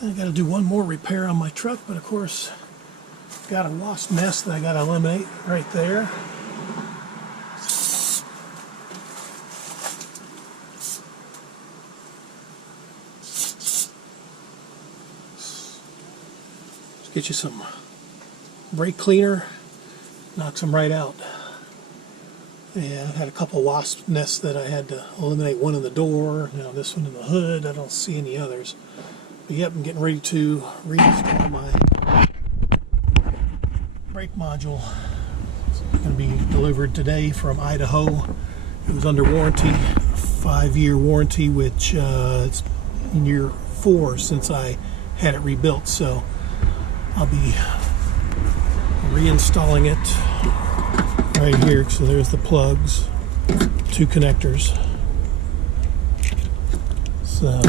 I got to do one more repair on my truck, but of course, got a wasp nest that I got to eliminate right there. Let's get you some brake cleaner, knocks them right out. Yeah, I had a couple wasp nests that I had to eliminate. One in the door, now this one in the hood. I don't see any others. But yep, I'm getting ready to reinstall my brake module. It's going to be delivered today from Idaho. It was under warranty, 5-year warranty, which it's year 4 since I had it rebuilt. So I'll be reinstalling it right here. So there's the plugs, 2 connectors. So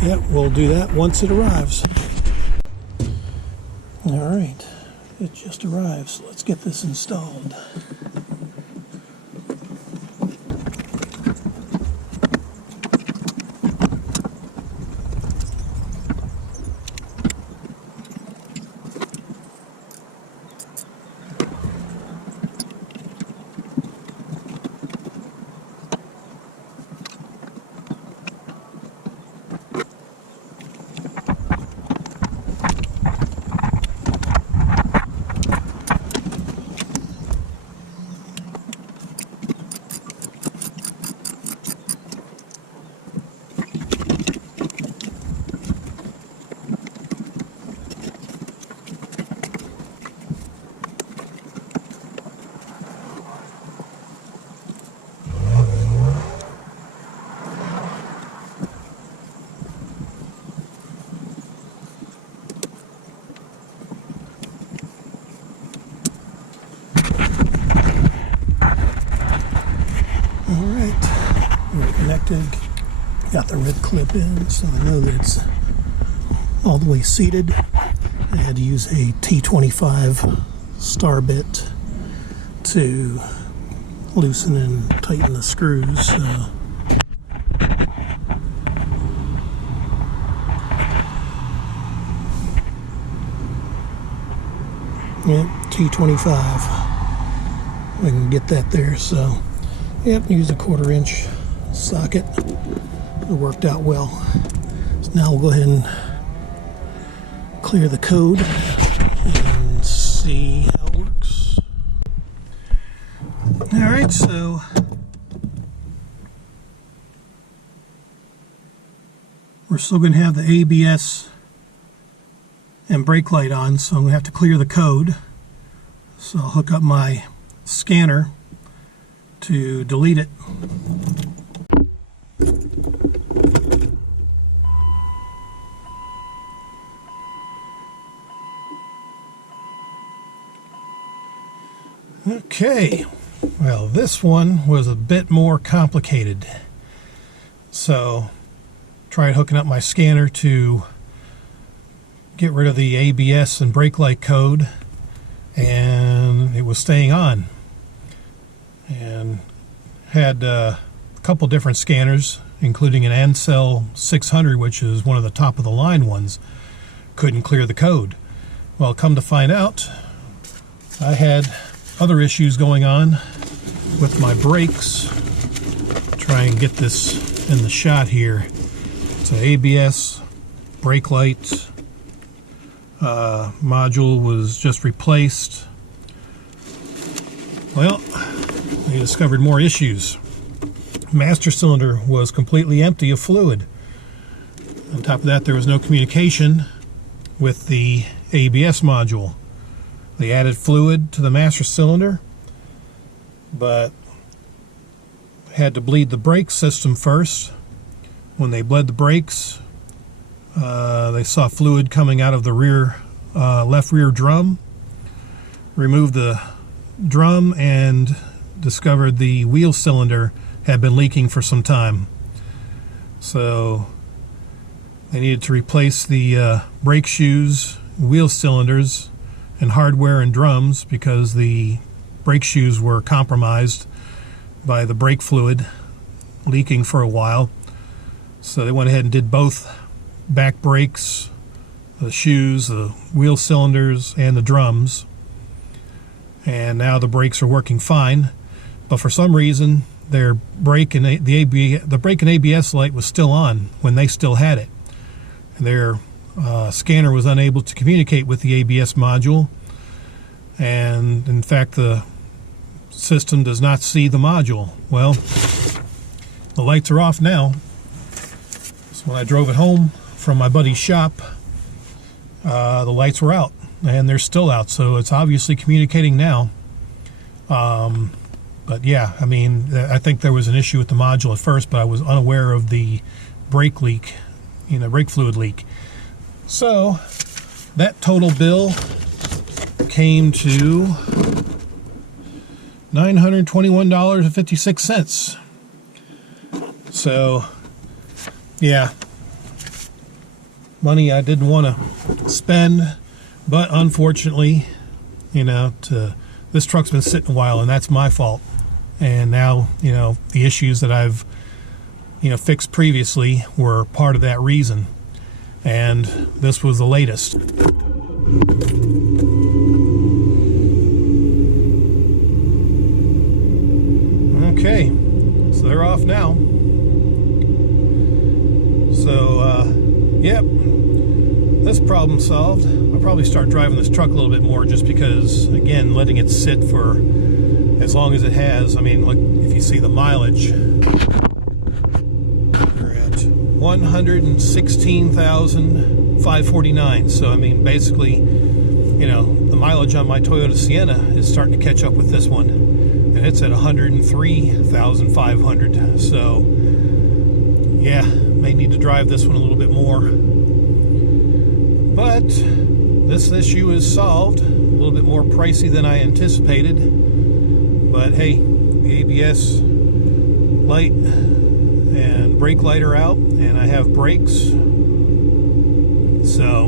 yeah, we'll do that once it arrives. All right, it just arrived, so let's get this installed. Connected, got the red clip in, so I know that it's all the way seated. I had to use a T25 star bit to loosen and tighten the screws. Yep, T25. We can get that there, so yep, use a 1/4-inch socket. It worked out well. So now we'll go ahead and clear the code and see how it works. Alright, so we're still going to have the ABS and brake light on, so I'm going to have to clear the code. So I'll hook up my scanner to delete it. Okay, well, this one was a bit more complicated. So tried hooking up my scanner to get rid of the ABS and brake light code, and it was staying on. And had a couple different scanners, including an Ansel 600, which is one of the top of the line ones. Couldn't clear the code. Well, come to find out, I had other issues going on with my brakes. Try and get this in the shot here. So ABS, brake light module was just replaced. Well, they discovered more issues. Master cylinder was completely empty of fluid. On top of that, there was no communication with the ABS module. They added fluid to the master cylinder, but had to bleed the brake system first. When they bled the brakes, they saw fluid coming out of the rear, left rear drum. Removed the drum and discovered the wheel cylinder had been leaking for some time. So they needed to replace the brake shoes, wheel cylinders, and hardware and drums because the brake shoes were compromised by the brake fluid leaking for a while. So they went ahead and did both back brakes, the shoes, the wheel cylinders, and the drums. And now the brakes are working fine, but for some reason their brake and the brake and ABS light was still on when they still had it. And their scanner was unable to communicate with the ABS module, and in fact the system does not see the module. Well, the lights are off now. So when I drove it home from my buddy's shop, the lights were out, and they're still out, so it's obviously communicating now. But yeah, I mean, I think there was an issue with the module at first, but I was unaware of the brake leak, brake fluid leak. So that total bill came to $921.56. So yeah, money I didn't want to spend, but unfortunately, this truck's been sitting a while, and that's my fault. And now, the issues that I've, fixed previously were part of that reason. And this was the latest. Okay, so they're off now. So, yep, this problem solved. I'll probably start driving this truck a little bit more, just because, again, letting it sit for as long as it has. I mean, look, if you see the mileage, we're at 116,549. So, I mean, basically, the mileage on my Toyota Sienna is starting to catch up with this one, and it's at 103,500. So, yeah, may need to drive this one a little bit more. But this issue is solved. A little bit more pricey than I anticipated. But hey, the ABS light and brake light are out, and I have brakes. So,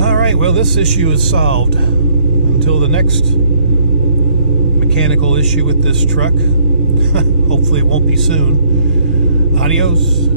all right, well, this issue is solved. Until the next mechanical issue with this truck, hopefully it won't be soon. Adios.